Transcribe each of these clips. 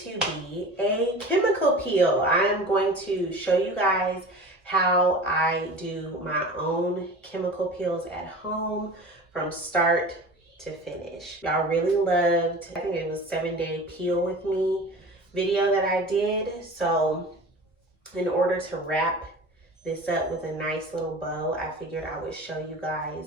to be a chemical peel. I'm going to show you guys how I do my own chemical peels at home from start to finish. Y'all really loved, I think it was 7-day peel with me video that I did. So in order to wrap this up with a nice little bow, I figured I would show you guys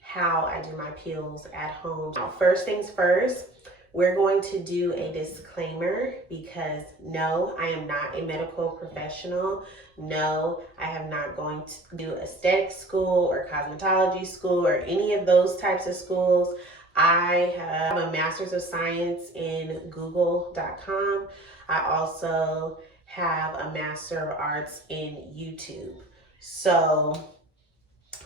how I do my peels at home. Now, first things first, we're going to do a disclaimer because no, I am not a medical professional. No, I have not going to do aesthetic school or cosmetology school or any of those types of schools. I have a master's of science in google.com. I also have a master of arts in YouTube. So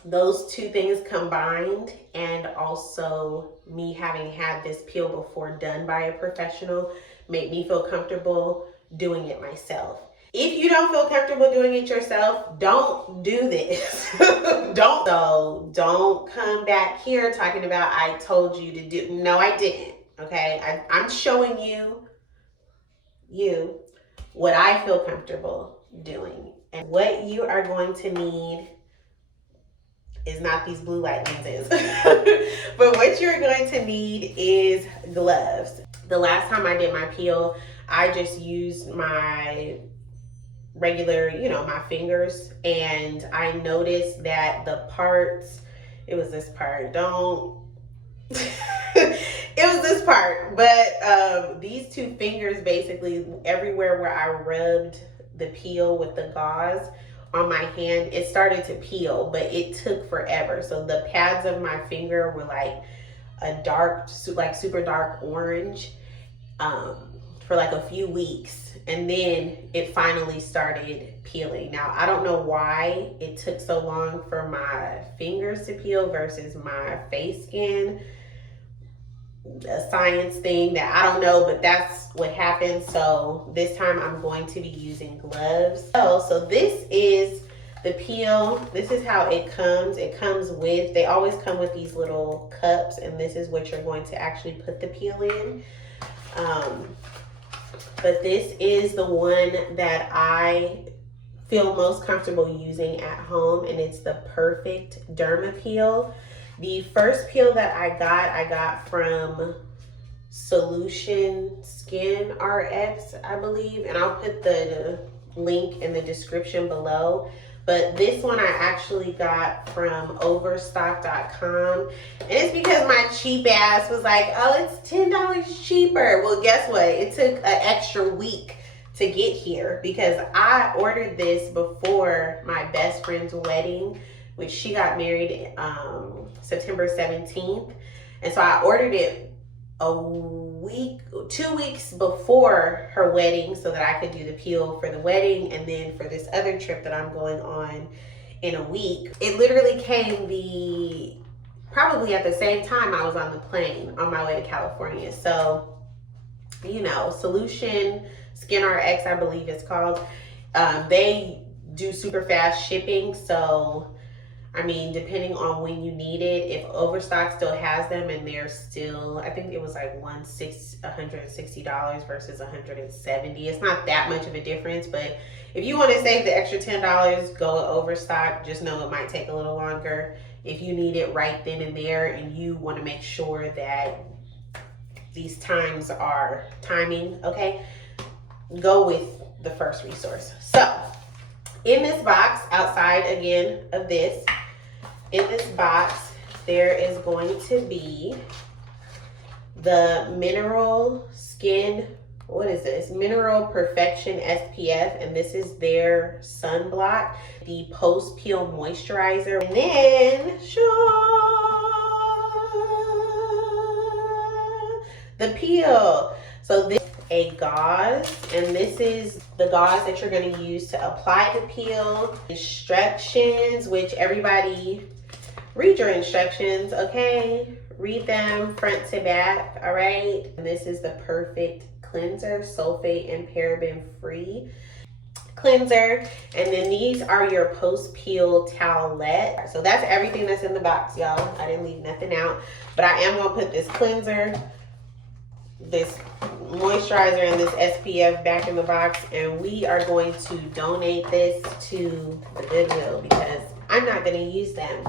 those two things combined, and also me having had this peel before done by a professional, made me feel comfortable doing it myself. If you don't feel comfortable doing it yourself, don't do this. Don't come back here talking about I told you to do. No, I didn't. Okay, I'm showing you what I feel comfortable doing. And what you are going to need is not these blue light lenses. But what you're going to need is gloves. The last time I did my peel, I just used my regular, my fingers, and I noticed that the parts, it was this part, it was this part, but these two fingers, basically everywhere where I rubbed the peel with the gauze on my hand, it started to peel, but it took forever. So the pads of my finger were like a dark, like super dark orange for like a few weeks, and then it finally started peeling. Now, I don't know why it took so long for my fingers to peel versus my face skin. A science thing that I don't know, but that's what happened. So this time I'm going to be using gloves. So this is the peel. This is how it comes. It comes with, they always come with these little cups, and this is what you're going to actually put the peel in. But this is the one that I feel most comfortable using at home, and it's the Perfect Derma peel. The first peel that I got from Solution Skin RX, I believe, and I'll put the link in the description below. But this one I actually got from overstock.com, and it's because my cheap ass was like, oh, it's $10 cheaper. Well, guess what? It took an extra week to get here because I ordered this before my best friend's wedding, which she got married September 17th. And so I ordered it 2 weeks before her wedding so that I could do the peel for the wedding, and then for this other trip that I'm going on in a week. It literally came probably at the same time I was on the plane on my way to California. So, Solution Skin RX, I believe it's called. They do super fast shipping. So, I mean, depending on when you need it, if Overstock still has them and they're still, I think it was like $160 versus $170. It's not that much of a difference, but if you want to save the extra $10, go with Overstock. Just know it might take a little longer. If you need it right then and there and you want to make sure that these times are timing, okay, go with the first resource. So in this box, outside again of this, in this box, there is going to be the Mineral Skin, what is this? Mineral Perfection SPF, and this is their sunblock, the post-peel moisturizer, and then the peel. So this is a gauze, and this is the gauze that you're going to use to apply the peel. Instructions, which everybody read your instructions, okay? Read them front to back, all right? And this is the Perfect Cleanser, sulfate and paraben free cleanser. And then these are your post-peel towelette. So that's everything that's in the box, y'all. I didn't leave nothing out, but I am gonna put this cleanser this moisturizer and this SPF back in the box, and we are going to donate this to the Goodwill because I'm not going to use them.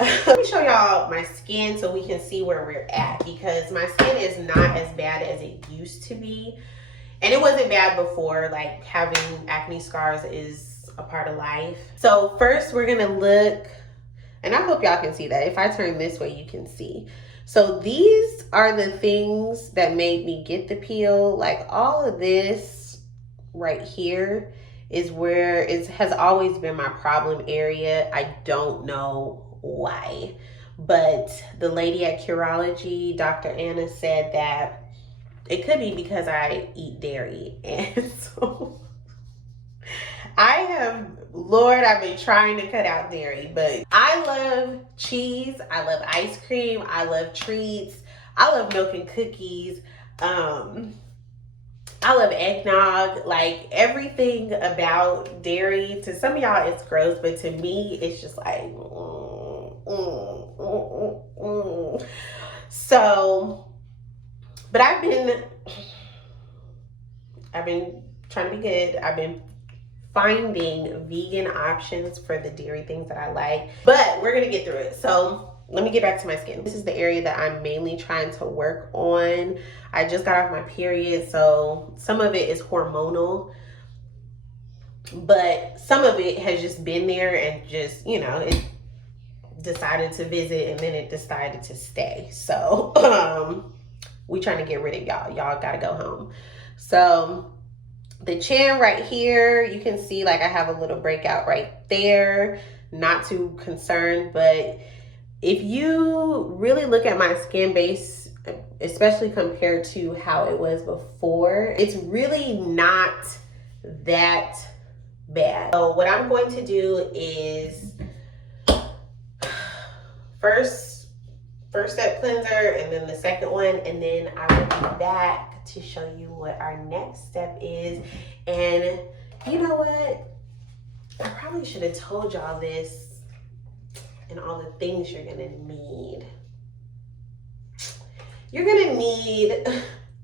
Let me show y'all my skin so we can see where we're at, because my skin is not as bad as it used to be. And it wasn't bad before. Like, having acne scars is a part of life. So first we're gonna look, and I hope y'all can see that. If I turn this way, you can see. So these are the things that made me get the peel. Like, all of this right here is where it has always been my problem area. I don't know why, but the lady at Curology, Dr. Anna, said that it could be because I eat dairy. And so Lord, I've been trying to cut out dairy, but I love cheese. I love ice cream. I love treats. I love milk and cookies. I love eggnog. Like, everything about dairy, to some of y'all it's gross, but to me it's just like So, but I've been trying to be good. I've been finding vegan options for the dairy things that I like, but we're gonna get through it. So let me get back to my skin. This is the area that I'm mainly trying to work on. I just got off my period, so some of it is hormonal, but some of it has just been there and just, you know, it decided to visit and then it decided to stay. So we trying to get rid of y'all. Y'all gotta go home. So the chin right here, you can see like I have a little breakout right there. Not too concerned, but if you really look at my skin base, especially compared to how it was before, it's really not that bad. So what I'm going to do is first step cleanser, and then the second one, and then I will be back to show you what our next step is. And you know what? I probably should have told y'all this and all the things you're gonna need. You're gonna need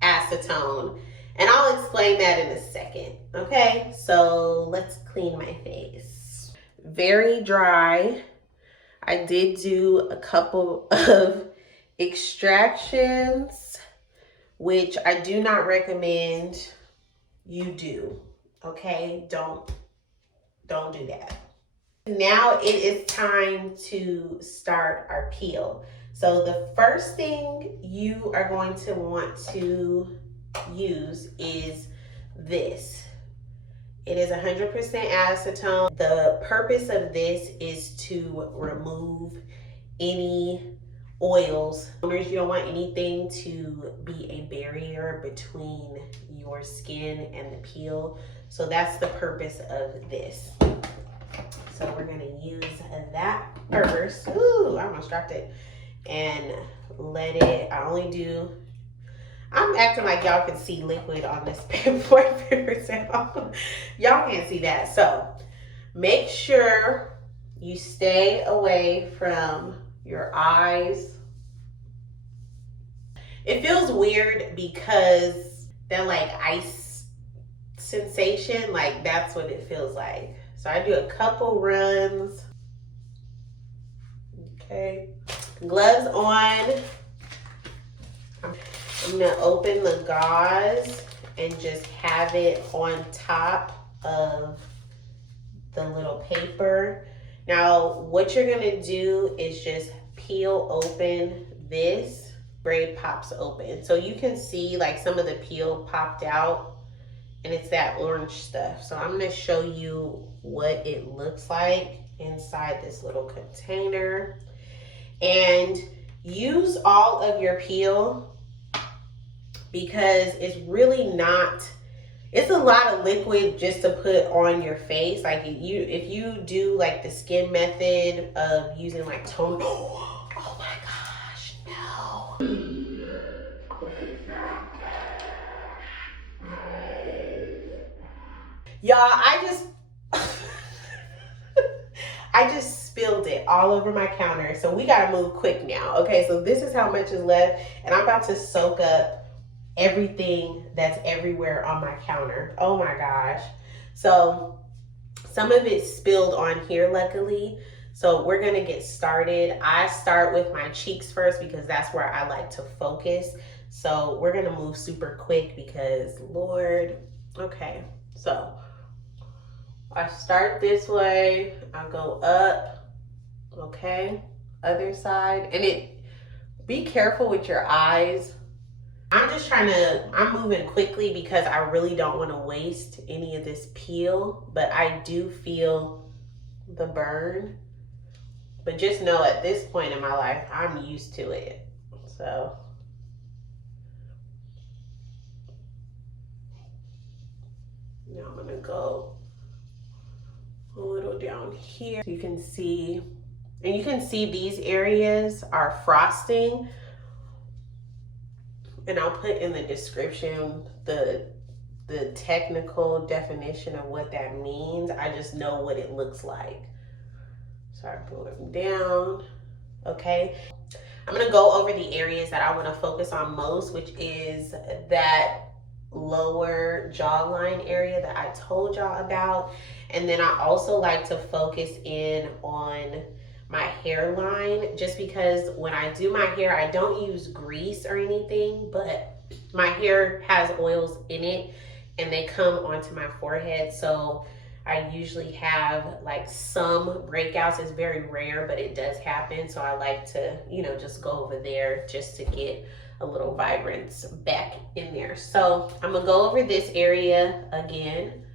acetone, and I'll explain that in a second, okay? So let's clean my face. Very dry. I did do a couple of extractions, which I do not recommend you do, okay? Don't do that. Now it is time to start our peel. So the first thing you are going to want to use is this. It is 100% acetone. The purpose of this is to remove any oils. You don't want anything to be a barrier between your skin and the peel. So that's the purpose of this. So we're gonna use that first. Ooh, I almost dropped it. And let it, I'm acting like y'all can see liquid on this paper. Y'all can't see that. So make sure you stay away from your eyes. It feels weird because that like ice sensation, like that's what it feels like. So I do a couple runs. Okay, gloves on. I'm gonna open the gauze and just have it on top of the little paper. Now, what you're gonna do is just peel open this. Braid pops open. So you can see like some of the peel popped out, and it's that orange stuff. So I'm gonna show you what it looks like inside this little container. And use all of your peel, because it's really not, it's a lot of liquid just to put on your face. Like if you do like the skin method of using like tone, oh my gosh, no. Y'all, I just spilled it all over my counter. So we gotta move quick now. Okay, so this is how much is left, and I'm about to soak up everything that's everywhere on my counter. Oh my gosh. So some of it spilled on here, luckily. So we're gonna get started. I start with my cheeks first because that's where I like to focus. So we're gonna move super quick because Lord, okay. So I start this way, I go up, okay, other side, and be careful with your eyes. I'm moving quickly because I really don't want to waste any of this peel, but I do feel the burn. But just know at this point in my life, I'm used to it. So now I'm gonna go a little down here. You can see, and you can see these areas are frosting. And I'll put in the description the technical definition of what that means. I just know what it looks like. So I pull it down, okay? I'm gonna go over the areas that I wanna focus on most, which is that lower jawline area that I told y'all about. And then I also like to focus in on my hairline, just because when I do my hair, I don't use grease or anything, but my hair has oils in it and they come onto my forehead. So I usually have like some breakouts. It's very rare, but it does happen. So I like to, you know, just go over there just to get a little vibrance back in there. So I'm gonna go over this area again,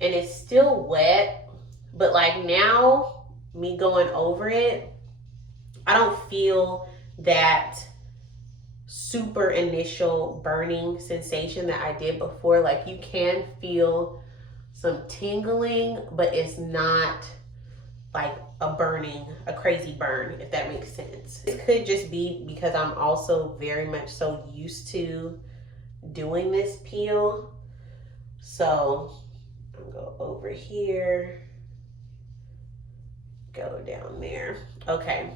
and it's still wet, but like now, me going over it, I don't feel that super initial burning sensation that I did before. Like you can feel some tingling, but it's not like a crazy burn, if that makes sense. It could just be because I'm also very much so used to doing this peel. So I'm gonna go over here, go down there. Okay.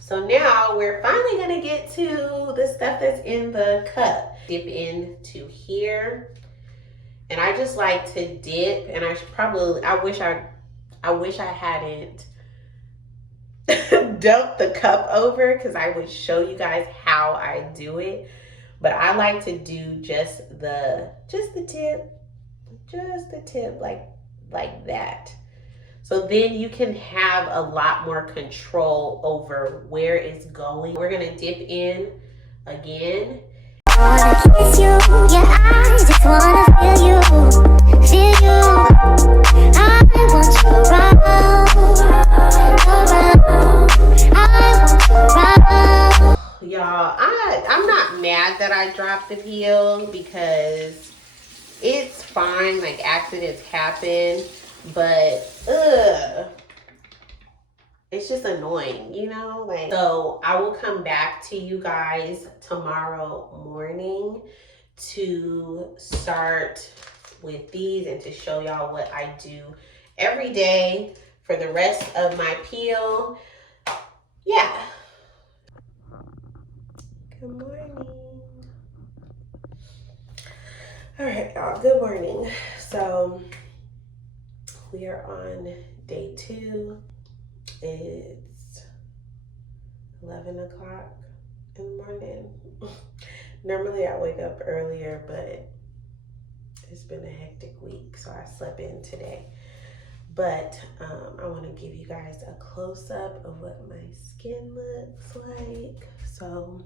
So now we're finally gonna get to the stuff that's in the cup. Dip into here. And I just like to dip, and I wish I hadn't dumped the cup over, because I would show you guys how I do it. But I like to do just the tip, like that. So then you can have a lot more control over where it's going. We're gonna dip in again. I wanna kiss you, yeah, I just wanna feel you. I want you around, I want you around. Y'all, I'm not mad that I dropped the peel because it's fine, like accidents happen, but it's just annoying, you know? Like, so I will come back to you guys tomorrow morning to start with these and to show y'all what I do every day for the rest of my peel. Yeah. Good morning. All right, y'all, good morning. So we are on day 2. It's 11 o'clock in the morning. Normally I wake up earlier, but it's been a hectic week, so I slept in today. But I want to give you guys a close-up of what my skin looks like. So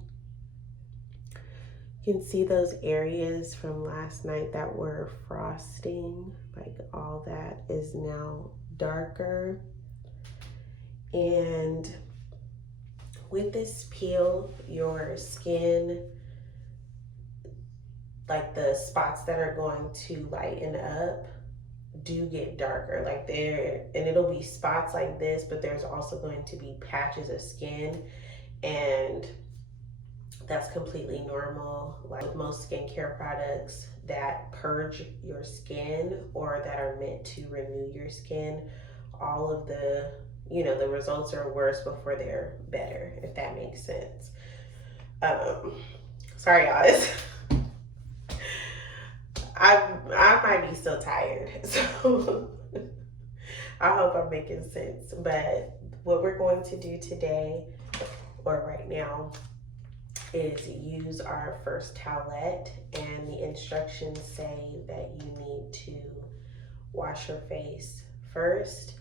you can see those areas from last night that were frosting, like all that is now darker. And with this peel, your skin, like the spots that are going to lighten up, do get darker. Like and it'll be spots like this, but there's also going to be patches of skin, and that's completely normal. Like with most skincare products that purge your skin or that are meant to renew your skin, all of the, you know, the results are worse before they're better, if that makes sense. Sorry, guys. I might be still tired, so I hope I'm making sense. But what we're going to do today, or right now, is use our first towelette, and the instructions say that you need to wash your face first,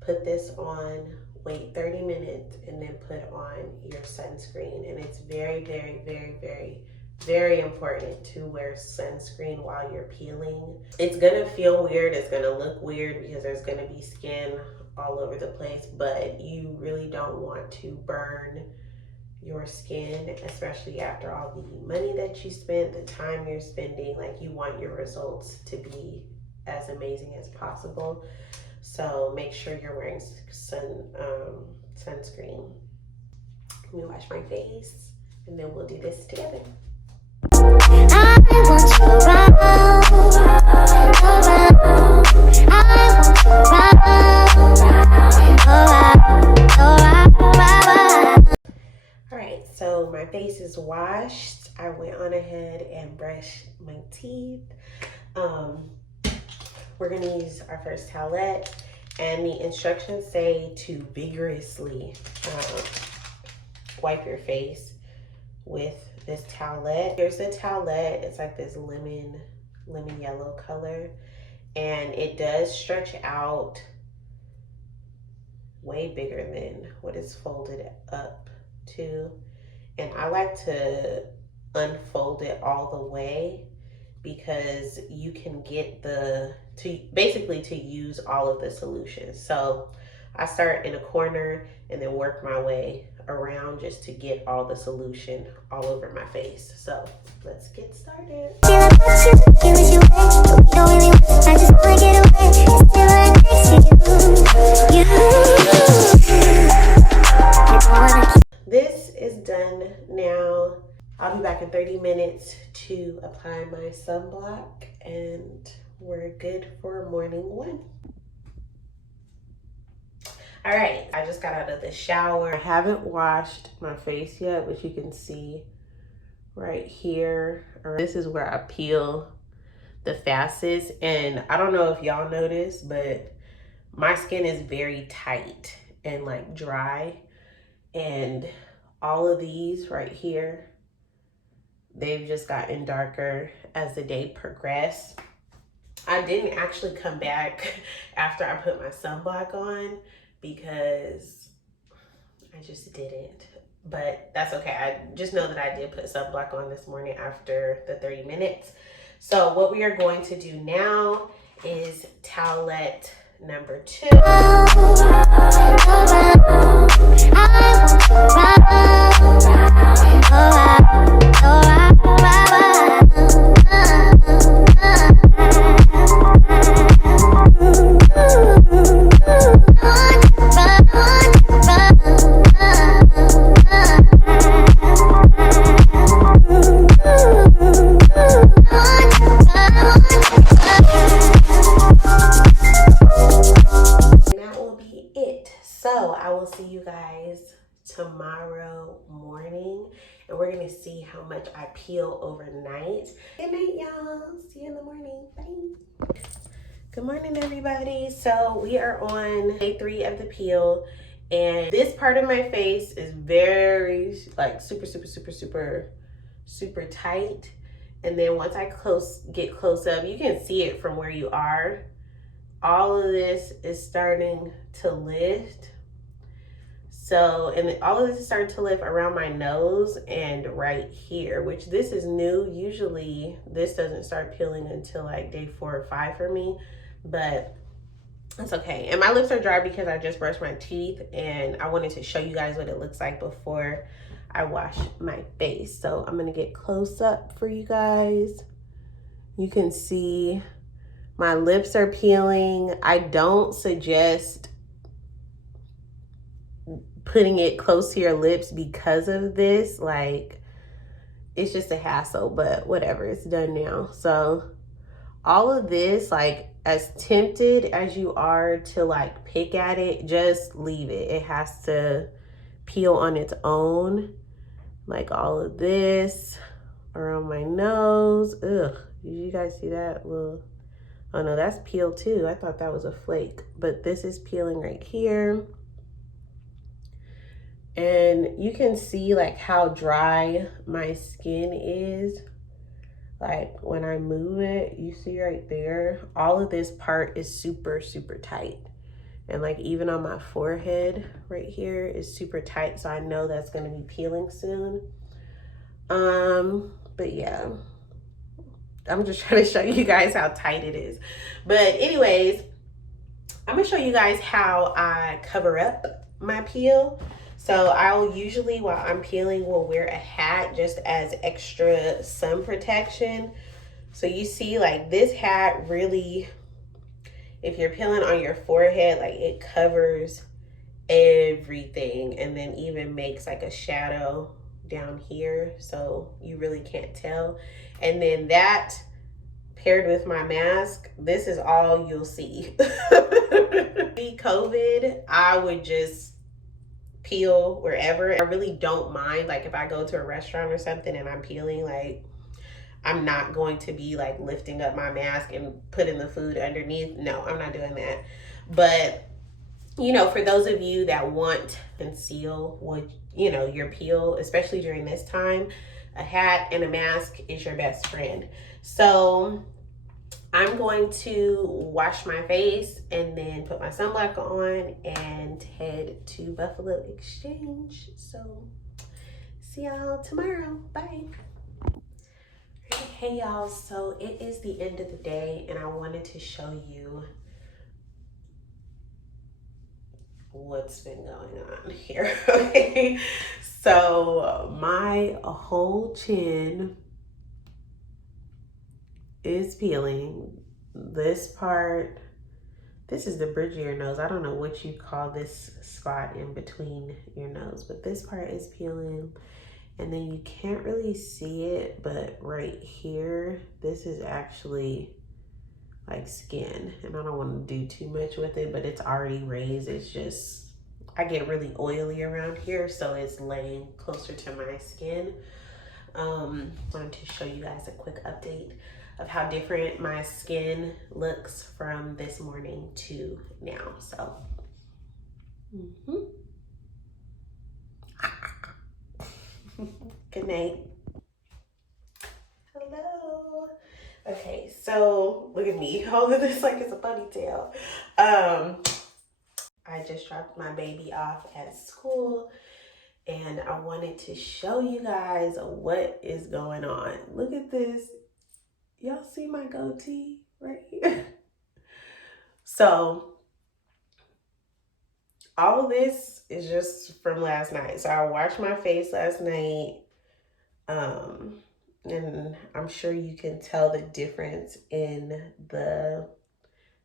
put this on, wait 30 minutes, and then put on your sunscreen. And it's very, very, very, very, very important to wear sunscreen while you're peeling. It's gonna feel weird, it's gonna look weird because there's gonna be skin all over the place, but you really don't want to burn your skin, especially after all the money that you spent, the time you're spending. Like, you want your results to be as amazing as possible. So make sure you're wearing sunscreen. Let me wash my face and then we'll do this together. I want to run Alright, so my face is washed. I went on ahead and brushed my teeth. We're gonna use our first towelette, and the instructions say to vigorously wipe your face with this towelette. Here's the towelette. It's like this lemon yellow color, and it does stretch out way bigger than what it's folded up to. And I like to unfold it all the way because you can get basically to use all of the solutions. So I start in a corner and then work my way around just to get all the solution all over my face. So let's get started. This is done now. I'll be back in 30 minutes to apply my sunblock, and we're good for morning one. All right, I just got out of the shower. I haven't washed my face yet, but you can see right here, this is where I peel the fastest. And I don't know if y'all noticed, but my skin is very tight and like dry. And all of these right here, they've just gotten darker as the day progressed. I didn't actually come back after I put my sunblock on because I just didn't, but that's okay. I just know that I did put sunblock on this morning after the 30 minutes. So what we are going to do now is towelette number 2. So I will see you guys tomorrow morning, and we're gonna see how much I peel overnight. Good night, y'all. See you in the morning. Bye. Good morning, everybody. So we are on day 3 of the peel, and this part of my face is very like super tight. And then once I get close up, you can see it from where you are. All of this is starting to lift. So, and all of this is starting to lift around my nose and right here, which this is new. Usually this doesn't start peeling until like day 4 or 5 for me, but it's okay. And my lips are dry because I just brushed my teeth, and I wanted to show you guys what it looks like before I wash my face. So I'm gonna get close up for you guys. You can see my lips are peeling. I don't suggest putting it close to your lips because of this. Like, it's just a hassle, but whatever, it's done now. So all of this, like, as tempted as you are to like pick at it, just leave it. It has to peel on its own. Like all of this, around my nose. Ugh, did you guys see that little? Oh no, that's peeled too. I thought that was a flake, but this is peeling right here. And you can see like how dry my skin is. Like when I move it, you see right there, all of this part is super, super tight. And like even on my forehead right here is super tight. So I know that's gonna be peeling soon. But yeah, I'm just trying to show you guys how tight it is. But anyways, I'm gonna show you guys how I cover up my peel. So I'll usually, while I'm peeling, will wear a hat just as extra sun protection. So you see like this hat really, if you're peeling on your forehead, like it covers everything and then even makes like a shadow down here. So you really can't tell. And then that paired with my mask, this is all you'll see. Pre-COVID, I would just peel wherever. I really don't mind, like if I go to a restaurant or something and I'm peeling, like I'm not going to be like lifting up my mask and putting the food underneath. No, I'm not doing that. But you know, for those of you that want to conceal what, you know, your peel, especially during this time, a hat and a mask is your best friend. So I'm going to wash my face and then put my sunblock on and head to Buffalo Exchange. So see y'all tomorrow. Bye. Hey y'all, so it is the end of the day and I wanted to show you what's been going on here. Okay, so my whole chin is peeling. This part, this is the bridge of your nose. I don't know what you call this spot in between your nose, but this part is peeling. And then you can't really see it, but right here, this is actually like skin. And I don't want to do too much with it, but it's already raised. It's just, I get really oily around here, so it's laying closer to my skin. Wanted to show you guys a quick update of how different my skin looks from this morning to now. So, good night. Hello. Okay, so look at me holding this like it's a ponytail. I just dropped my baby off at school and I wanted to show you guys what is going on. Look at this. Y'all see my goatee right here? So all of this is just from last night. So I washed my face last night. And I'm sure you can tell the difference in the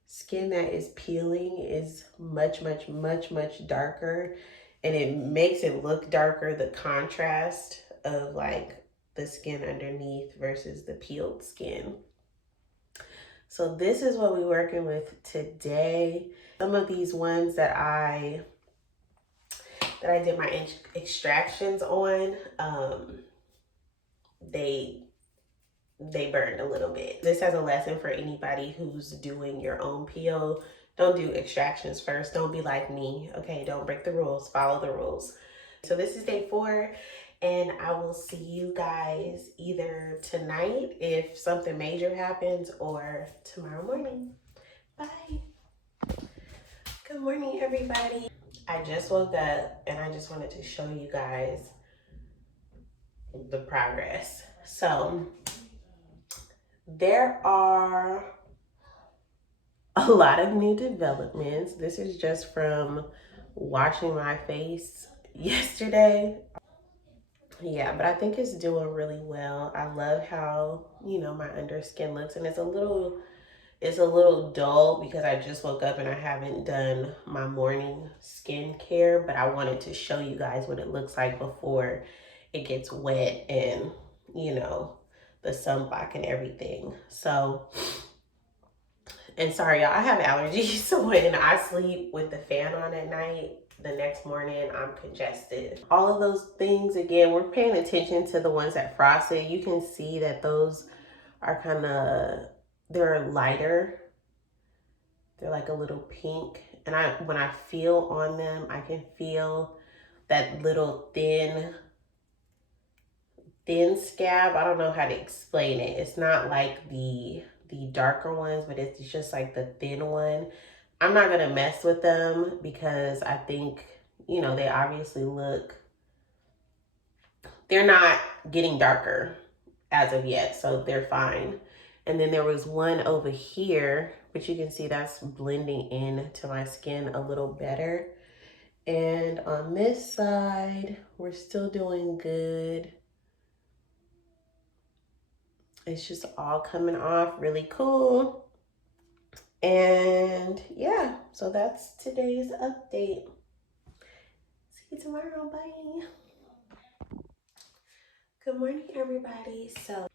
skin that is peeling is much, much, much, much darker. And it makes it look darker, the contrast of like the skin underneath versus the peeled skin. So this is what we're working with today. Some of these ones that I did my extractions on, they burned a little bit. This has a lesson for anybody who's doing your own peel. Don't do extractions first. Don't be like me, okay? Don't break the rules, follow the rules. So this is day 4 and I will see you guys either tonight if something major happens or tomorrow morning. Bye. Good morning, everybody. I just woke up and I just wanted to show you guys the progress. So there are a lot of new developments. This is just from washing my face yesterday. Yeah, but I think it's doing really well. I love how, you know, my underskin looks, and it's a little dull because I just woke up and I haven't done my morning skincare, but I wanted to show you guys what it looks like before it gets wet and, you know, the sunblock and everything. So, and sorry y'all, I have allergies, so when I sleep with the fan on at night, the next morning I'm congested. All of those things, again, we're paying attention to the ones that frosted. You can see that those are kind of, they're lighter. They're like a little pink. And when I feel on them, I can feel that little thin scab. I don't know how to explain it. It's not like the darker ones, but it's just like the thin one. I'm not gonna mess with them because I think, you know, they obviously look, they're not getting darker as of yet, so they're fine. And then there was one over here, which you can see that's blending into my skin a little better. And on this side, we're still doing good. It's just all coming off really cool. And yeah, so that's today's update. See you tomorrow. Bye. Good morning, everybody. So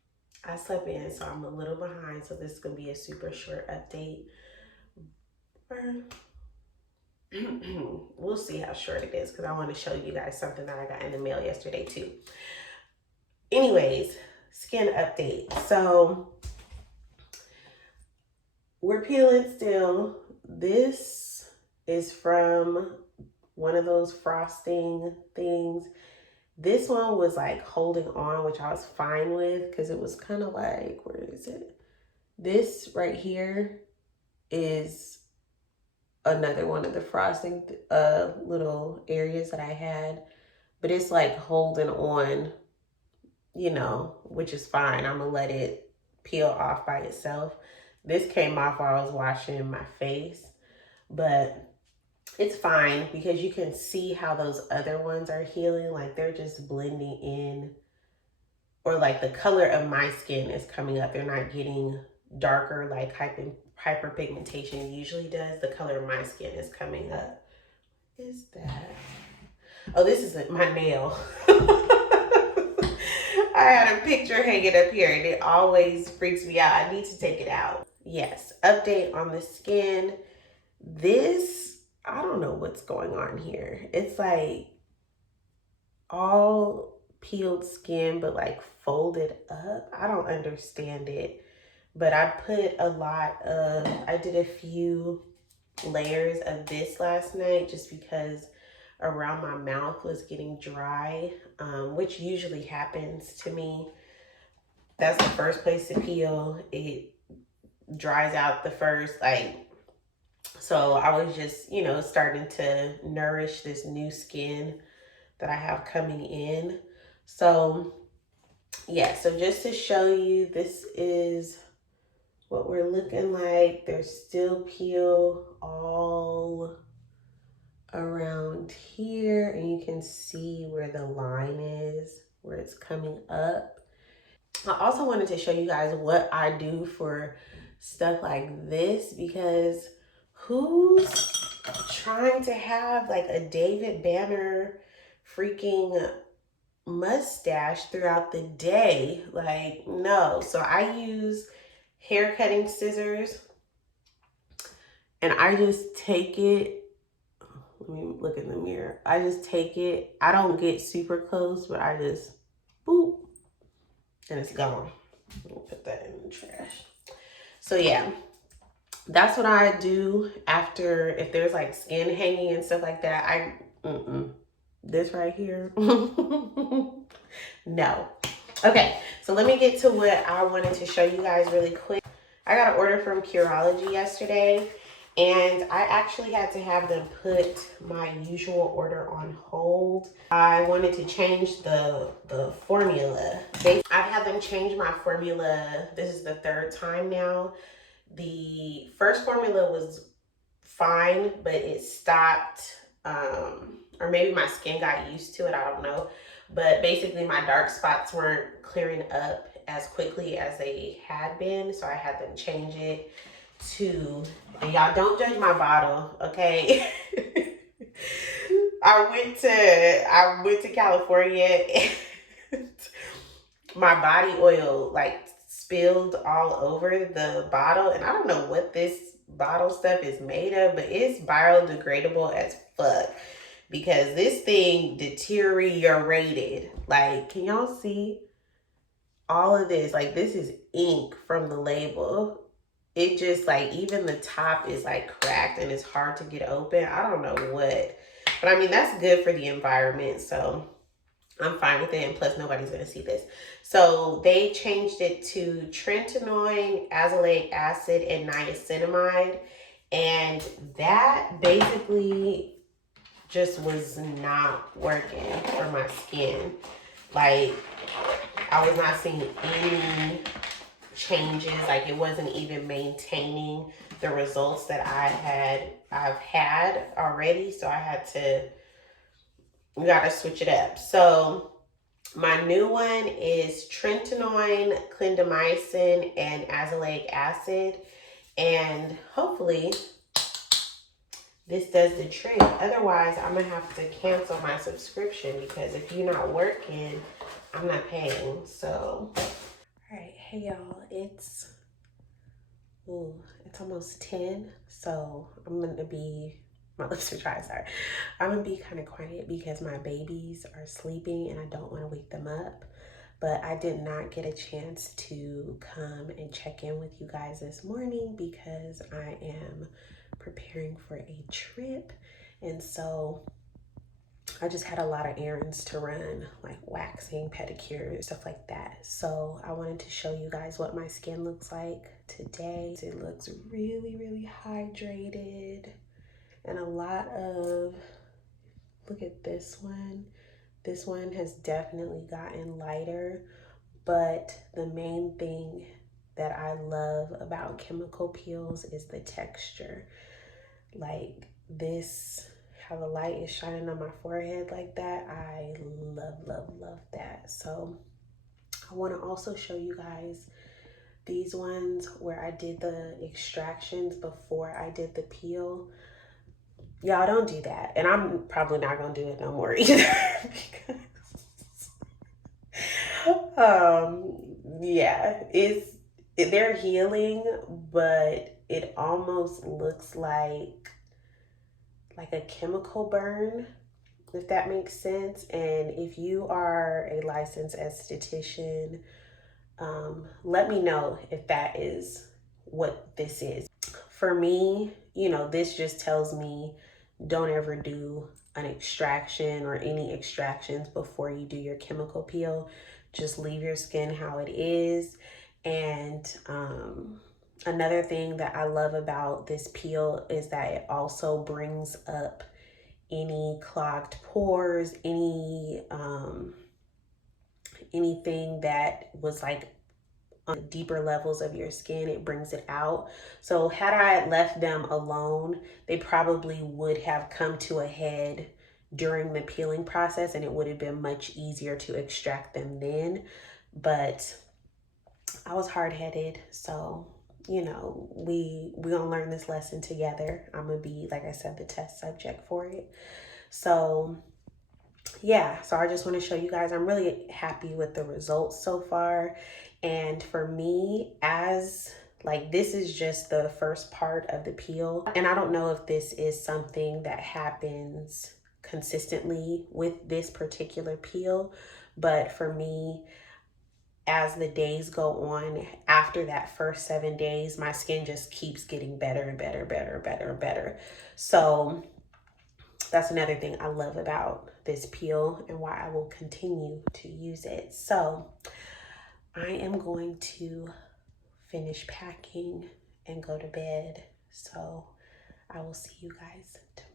I slept in, so I'm a little behind. So this is going to be a super short update. We'll see how short it is because I want to show you guys something that I got in the mail yesterday too. Anyways, skin update. So we're peeling still. This is from one of those frosting things. This one was like holding on, which I was fine with because it was kind of like, where is it? This right here is another one of the frosting little areas that I had, but it's like holding on, you know, which is fine. I'm gonna let it peel off by itself. This came off while I was washing my face, but it's fine because you can see how those other ones are healing. Like they're just blending in, or like the color of my skin is coming up. They're not getting darker like hyperpigmentation usually does. The color of my skin is coming up. What is that? Oh, this is my nail. I had a picture hanging up here and it always freaks me out. I need to take it out. Yes, update on the skin. This, I don't know what's going on here. It's like all peeled skin, but like folded up. I don't understand it. But I put a lot of, I did a few layers of this last night just because around my mouth was getting dry, which usually happens to me. That's the first place to peel. It dries out the first, like, so I was just, you know, starting to nourish this new skin that I have coming in. So yeah, so just to show you, this is what we're looking like. There's still peel all around here, and you can see where the line is, where it's coming up. I also wanted to show you guys what I do for stuff like this, because who's trying to have like a David Banner freaking mustache throughout the day? Like, no. So I use hair cutting scissors and I just take it. Let me look in the mirror. I just take it. I don't get super close, but I just boop and it's gone. Let me put that in the trash. So yeah, that's what I do after, if there's like skin hanging and stuff like that. This right here. No. Okay, so let me get to what I wanted to show you guys really quick. I got an order from Curology yesterday, and I actually had to have them put my usual order on hold. I wanted to change the formula. I've had them change my formula. This is the third time now. The first formula was fine, but it stopped, or maybe my skin got used to it, I don't know. But basically my dark spots weren't clearing up as quickly as they had been, so I had them change it to, and y'all don't judge my bottle, okay? I went to California and my body oil like spilled all over the bottle, and I don't know what this bottle stuff is made of, but it's biodegradable as fuck. because this thing deteriorated. Like, can y'all see all of this? Like, this is ink from the label. It just, like, even the top is like cracked and it's hard to get open. I don't know what, but I mean, that's good for the environment, so I'm fine with it, and plus nobody's gonna see this. So they changed it to tretinoin, azelaic acid, and niacinamide, and that basically just was not working for my skin. Like, I was not seeing any changes. Like, it wasn't even maintaining the results that I've had already. So I had to, we gotta switch it up. So my new one is tretinoin, clindamycin, and azelaic acid. And hopefully this does the trick. Otherwise, I'm gonna have to cancel my subscription, because if you're not working, I'm not paying. So, all right, hey y'all, it's almost 10. So I'm gonna be, my lips are dry, sorry. I'm gonna be kind of quiet because my babies are sleeping and I don't want to wake them up. But I did not get a chance to come and check in with you guys this morning because I am preparing for a trip. And so I just had a lot of errands to run, like waxing, pedicures, stuff like that. So I wanted to show you guys what my skin looks like today. It looks really, really hydrated, and a lot of, look at this one. This one has definitely gotten lighter, but the main thing that I love about chemical peels is the texture. Like this, how the light is shining on my forehead like that. I love, love, love that. So I want to also show you guys these ones where I did the extractions before I did the peel. Y'all don't do that. And I'm probably not going to do it no more either. Yeah, they're healing, but it almost looks like a chemical burn, if that makes sense. And if you are a licensed esthetician, let me know if that is what this is. For me, you know, this just tells me don't ever do an extraction or any extractions before you do your chemical peel. Just leave your skin how it is. And another thing that I love about this peel is that it also brings up any clogged pores, anything that was like on the deeper levels of your skin, it brings it out. So had I left them alone, they probably would have come to a head during the peeling process, and it would have been much easier to extract them then. But I was hard-headed, so you know, we gonna learn this lesson together. I'm gonna be, like I said, the test subject for it. So yeah, so I just want to show you guys, I'm really happy with the results so far. And for me, as like, this is just the first part of the peel, and I don't know if this is something that happens consistently with this particular peel, but for me, as the days go on, after that first 7 days, my skin just keeps getting better and better, better, better, better. So that's another thing I love about this peel and why I will continue to use it. So I am going to finish packing and go to bed. So I will see you guys tomorrow.